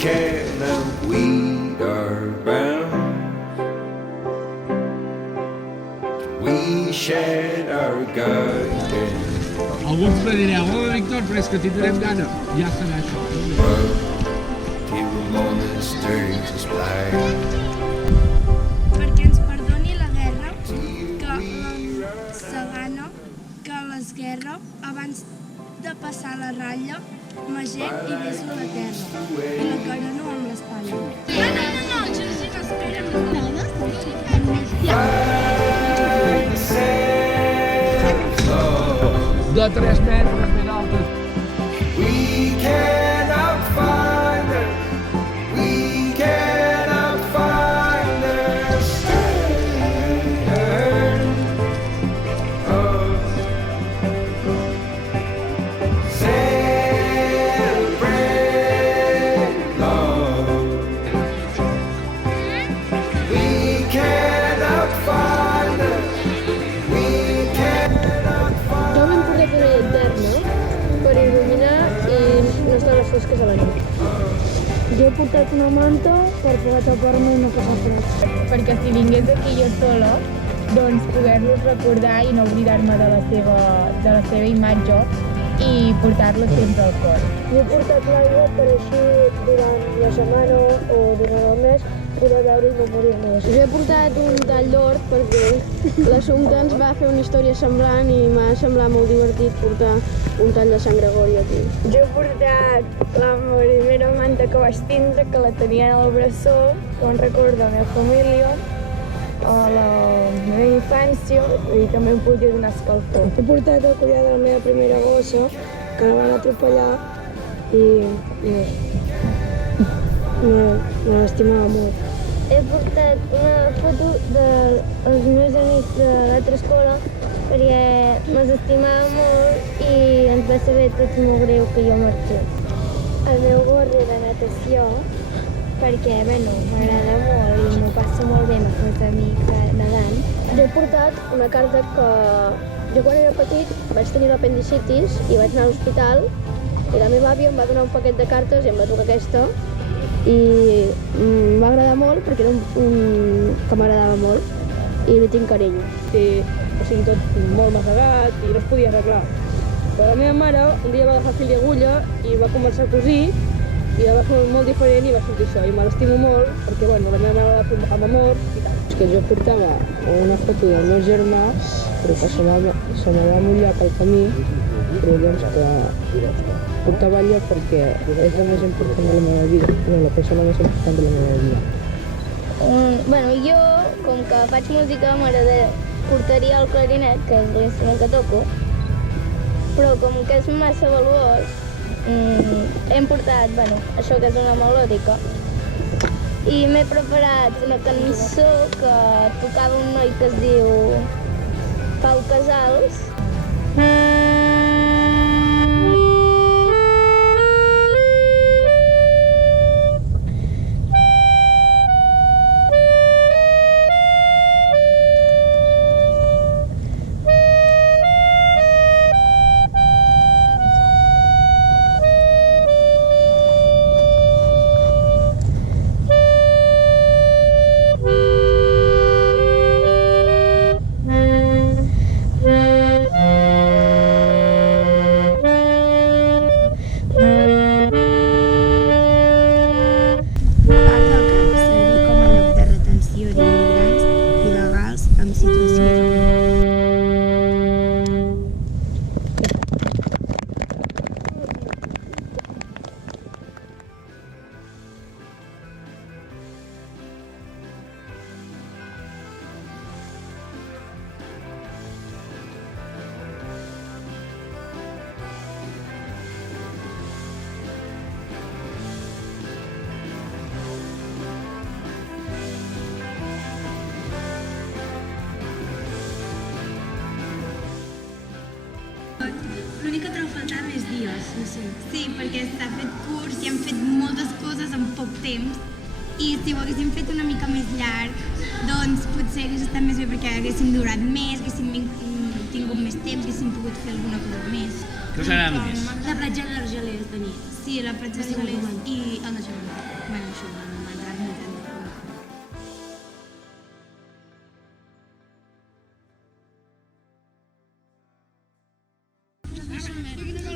cannot weed our bound. We shed our guidance. Alguns me direu, Víctor, però és que tindrem gana. Ja serà això. Perquè ens perdoni la guerra, que la gana, que l'esguerra, abans de passar la ratlla, magec i beso la terra, i la corona amb l'espatlla. No, Georgina, De 3 metres ben altes. We cannot find her. We cannot find her. Celebrate love. We cannot find her. We cannot find her. Jo m'he portat una llanterna per il·luminar i no estar a les fosques a la nit. Jo he portat una manta per poder tapar-me i no passar fred. Perquè si vingués aquí jo sola, doncs poder-los recordar i no oblidar-me de la seva imatge i portar-la sempre al cor. Jo he portat l'aigua per així durant la setmana o durant el mes poder veure i no morir-me. Jo he portat un tall d'hort perquè l'Assumpta ens va fer una història semblant i m'ha semblat molt divertit portar un tall de Sant Gregori aquí. Jo he portat la primera manta que vaig tindre, que la tenia al bressó, que em recorda la meva família, a la meva infància, i també em podia donar escalfor. He portat el collar de la meva primera gossa, que la van atropellar i me l'estimava molt. He portat una foto dels meus amics de l'altra escola perquè me'ls estimava molt i ens va saber tots molt greu que jo marxés. El meu gorri de natació perquè, m'agrada molt i m'ho passo molt bé amb els meus amics nedant. Jo he portat una carta que jo quan era petit vaig tenir l'apendicitis i vaig anar a l'hospital i la meva àvia em va donar un paquet de cartes i em va tocar aquesta i em va agradar molt perquè era un que m'agradava molt i li tinc carinyo. O sigui, tot molt massegat i no es podia arreglar. Però la meva mare un dia va agafar fil i agulla i va començar a cosir i la va fer molt diferent i va sortir això. I me l'estimo molt perquè, la meva mare la va fer amb amor i tal. És que jo portava una foto del meu germà, però que se me va mullar pel camí, però doncs que portava allò perquè és la més important de la meva vida, la persona més important de la meva vida. Jo, com que faig música, portaria el clarinet, que és l'instrument que toco, però com que és massa valuós, hem portat, això que és una melòdica, i m'he preparat una cançó que tocava un noi que es diu Pau Casals. L'únic que trobo faltant és dies, no sé. Sí, perquè s'ha fet curs i hem fet moltes coses en poc temps i si ho haguéssim fet una mica més llarg, doncs potser hagués estat més bé perquè haguéssim durat més, haguéssim tingut més temps, haguéssim pogut fer alguna cosa més. Què us agrada més? La platja d'Argelers de nit. Sí, la platja d'Argelers i el naixement. Resum.